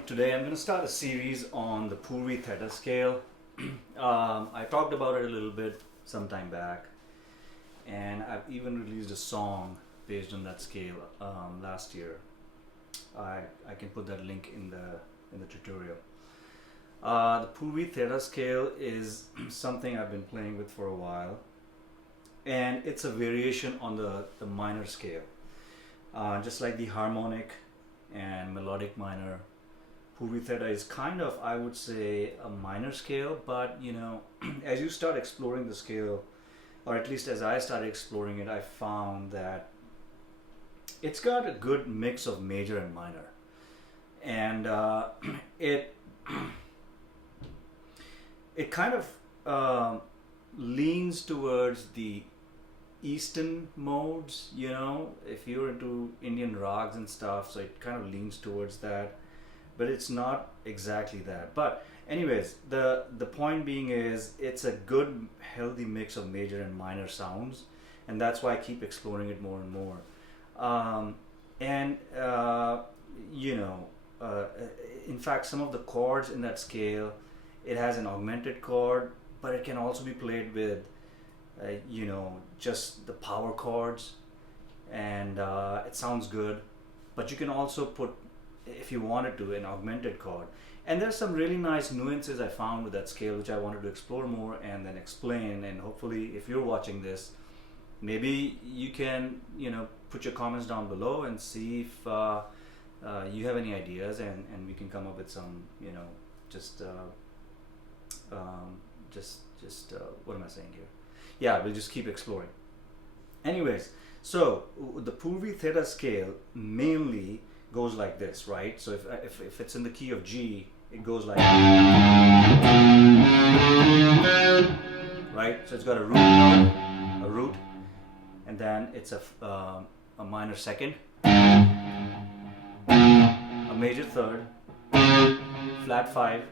Today I'm going to start a series on the Purvi Theta scale. I talked about it a little bit some time back, and I've even released a song based on that scale last year. I can put that link in the tutorial. The Purvi Theta scale is something I've been playing with for a while, and it's a variation on the minor scale. Just like the harmonic and melodic minor, Purvi Theta is kind of, I would say, a minor scale, but as you start exploring the scale, or at least as I started exploring it, I found that it's got a good mix of major and minor, and it kind of leans towards the Eastern modes, if you're into Indian rags and stuff, so it kind of leans towards that, but it's not exactly that. But anyways, the point being is it's a good healthy mix of major and minor sounds, and that's why I keep exploring it more and more. In fact, some of the chords in that scale, it has an augmented chord, but it can also be played with just the power chords, and it sounds good. But you can also put, if you wanted to, an augmented chord. And there's some really nice nuances I found with that scale, which I wanted to explore more and then explain. And hopefully, if you're watching this, maybe you can put your comments down below and see if you have any ideas, and we can come up with some what am I saying here? Yeah, we'll just keep exploring. Anyways, so the Purvi Theta scale mainly goes like this, right? So if it's in the key of G, it goes like, right? So it's got a root, and then it's a minor second, a major third, flat five,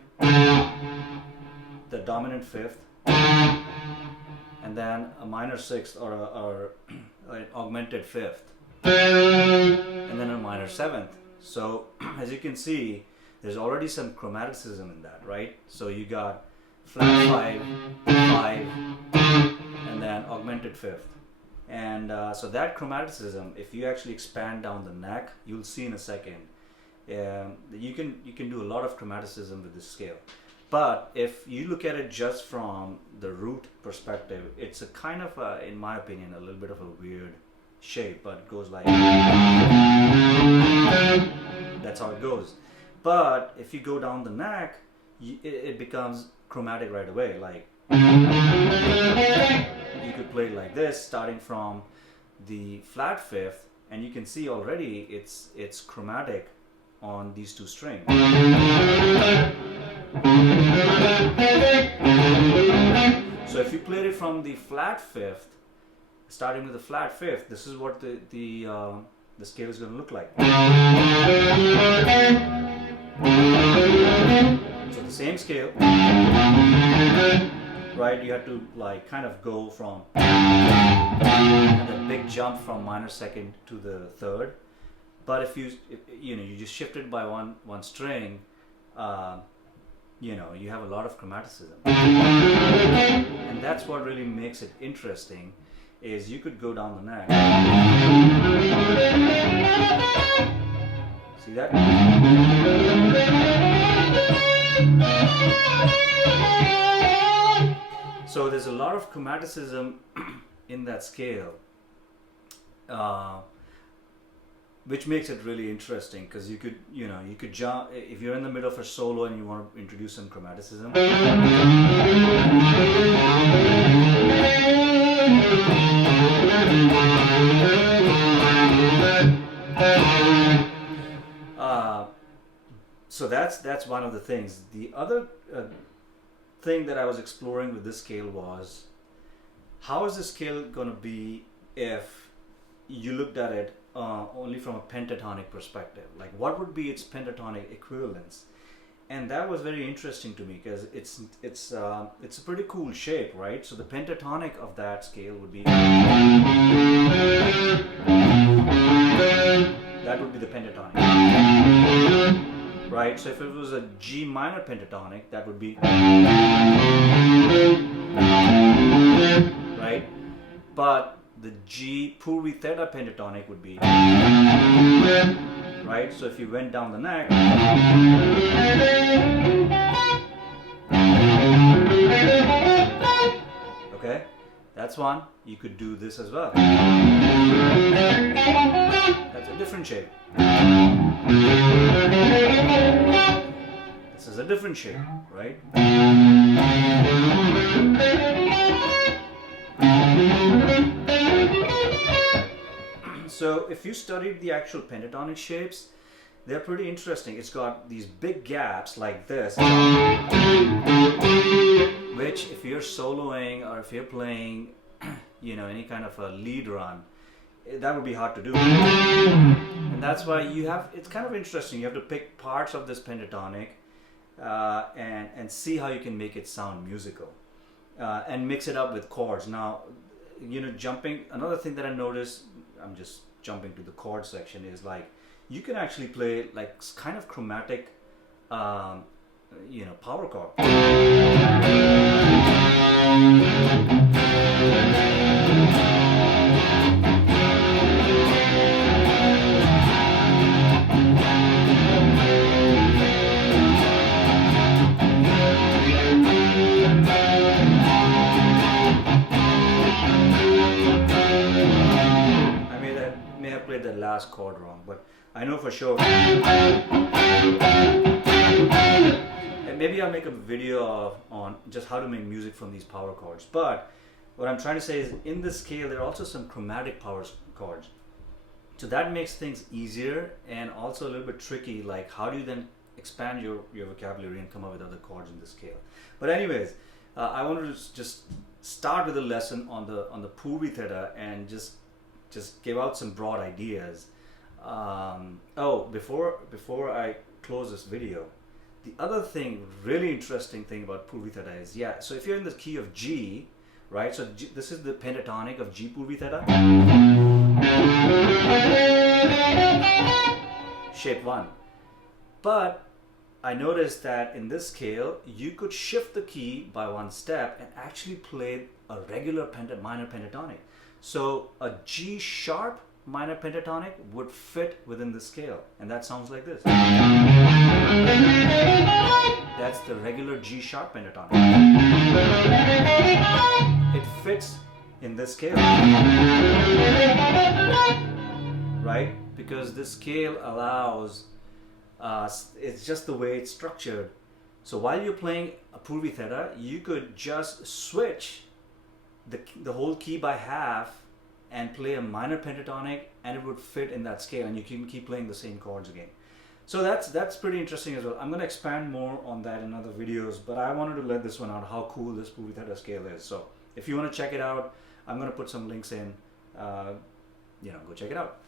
the dominant fifth, and then a minor sixth or an augmented fifth, and then a minor seventh. So as you can see, there's already some chromaticism in that, right? So you got flat five, and then augmented fifth. And so that chromaticism, if you actually expand down the neck, you'll see in a second, you can do a lot of chromaticism with this scale. But if you look at it just from the root perspective, it's a kind of, in my opinion, a little bit of a weird shape, but it goes like, that's how it goes. But if you go down the neck, it becomes chromatic right away. Like, you could play it like this, starting from the flat fifth, and you can see already it's chromatic on these two strings. So if you played it from the flat fifth, starting with the flat fifth, this is what the scale is going to look like. So the same scale, right? You have to like kind of go from the big jump from minor second to the third. But if you just shift it by one string, you have a lot of chromaticism, and that's what really makes it interesting. Is you could go down the neck. See that? So there's a lot of chromaticism in that scale, which makes it really interesting, because you could jump if you're in the middle of a solo and you want to introduce some chromaticism. So that's one of the things. The other thing that I was exploring with this scale was, how is this scale going to be if you looked at it only from a pentatonic perspective? Like, what would be its pentatonic equivalence? And that was very interesting to me, because it's a pretty cool shape, right? So the pentatonic of that scale would be, that would be the pentatonic. right? So if it was a G minor pentatonic, that would be, right? But the G Purvi Theta pentatonic would be, right? So if you went down the neck, okay, that's one. You could do this as well. That's a different shape. This is a different shape, right? So if you studied the actual pentatonic shapes, they're pretty interesting. It's got these big gaps like this, which if you're soloing or if you're playing, you know, any kind of a lead run, that would be hard to do. And that's why you have, it's kind of interesting. You have to pick parts of this pentatonic and see how you can make it sound musical and mix it up with chords. Now, you know, jumping, another thing that I noticed, I'm just jumping to the chord section, is like you can actually play like kind of chromatic, you know, power chord. Played the last chord wrong, but I know for sure. And maybe I'll make a video on just how to make music from these power chords. But what I'm trying to say is, in this scale, there are also some chromatic power chords. So that makes things easier and also a little bit tricky. Like, how do you then expand your vocabulary and come up with other chords in this scale? But anyways, I wanted to just start with a lesson on the Purvi Theta and just give out some broad ideas. Oh, before I close this video, the other thing, really interesting thing about Purvi Theta is, yeah, so if you're in the key of G, right, so G, this is the pentatonic of G Purvi Theta, shape 1. But I noticed that in this scale, you could shift the key by one step and actually play a regular minor pentatonic. So a G sharp minor pentatonic would fit within the scale, and that sounds like this. That's the regular G sharp pentatonic. It fits in this scale, right? Because this scale allows, it's just the way it's structured. So while you're playing a Purvi Theta, you could just switch the whole key by half and play a minor pentatonic, and it would fit in that scale, and you can keep playing the same chords again. So that's pretty interesting as well. I'm going to expand more on that in other videos, but I wanted to let this one out, how cool this Purvi Theta scale is. So if you want to check it out, I'm going to put some links in, you know, go check it out.